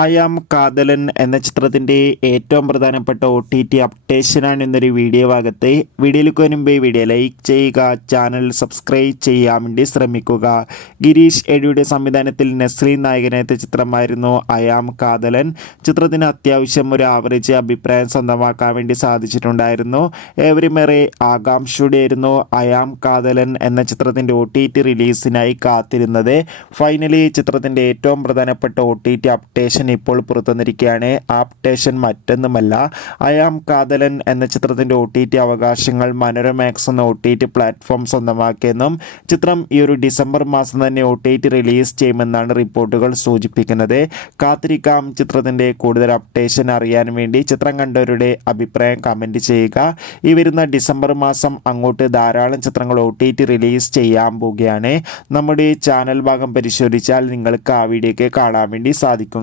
I am Kadhalan എന്ന ചിത്രത്തിൻ്റെ ഏറ്റവും പ്രധാനപ്പെട്ട OTT അപ്ഡേഷനാണ് ഇന്നൊരു വീഡിയോ ഭാഗത്ത്. വീഡിയോയിലേക്ക് വരുമ്പോൾ വീഡിയോ ലൈക്ക് ചെയ്യുക, ചാനൽ സബ്സ്ക്രൈബ് ചെയ്യാൻ വേണ്ടി ശ്രമിക്കുക. ഗിരീഷ് എഡിയുടെ സംവിധാനത്തിൽ നസ്രീൻ നായകനെത്തിയ ചിത്രമായിരുന്നു അയാം കാതലൻ. ചിത്രത്തിന് അത്യാവശ്യം ഒരു ആവറേജ് അഭിപ്രായം സ്വന്തമാക്കാൻ വേണ്ടി സാധിച്ചിട്ടുണ്ടായിരുന്നു. ഏവരുമേറെ ആകാംക്ഷയോടെയായിരുന്നു അയാം കാതലൻ എന്ന ചിത്രത്തിൻ്റെ OTT റിലീസിനായി കാത്തിരുന്നത്. ഫൈനലി ചിത്രത്തിൻ്റെ ഏറ്റവും പ്രധാനപ്പെട്ട OTT അപ്ഡേഷൻ ഇപ്പോൾ പുറത്തുവന്നിരിക്കുകയാണ്. ആ അപ്ഡേഷൻ മറ്റൊന്നുമല്ല, അയാം കാതലൻ എന്ന ചിത്രത്തിൻ്റെ OTT അവകാശങ്ങൾ മനോരമാക്സ് എന്ന OTT പ്ലാറ്റ്ഫോം സ്വന്തമാക്കിയെന്നും ചിത്രം ഈ ഒരു ഡിസംബർ മാസം തന്നെ OTT റിലീസ് ചെയ്യുമെന്നാണ് റിപ്പോർട്ടുകൾ സൂചിപ്പിക്കുന്നത്. കാത്തിരിക്കാം ചിത്രത്തിൻ്റെ കൂടുതൽ അപ്ഡേഷൻ അറിയാൻ വേണ്ടി. ചിത്രം കണ്ടവരുടെ അഭിപ്രായം കമൻറ്റ് ചെയ്യുക. ഈ വരുന്ന ഡിസംബർ മാസം അങ്ങോട്ട് ധാരാളം ചിത്രങ്ങൾ OTT റിലീസ് ചെയ്യാൻ പോവുകയാണ്. നമ്മുടെ ചാനൽ ഭാഗം പരിശോധിച്ചാൽ നിങ്ങൾക്ക് ആ വീഡിയോയ്ക്ക് കാണാൻ വേണ്ടി സാധിക്കും.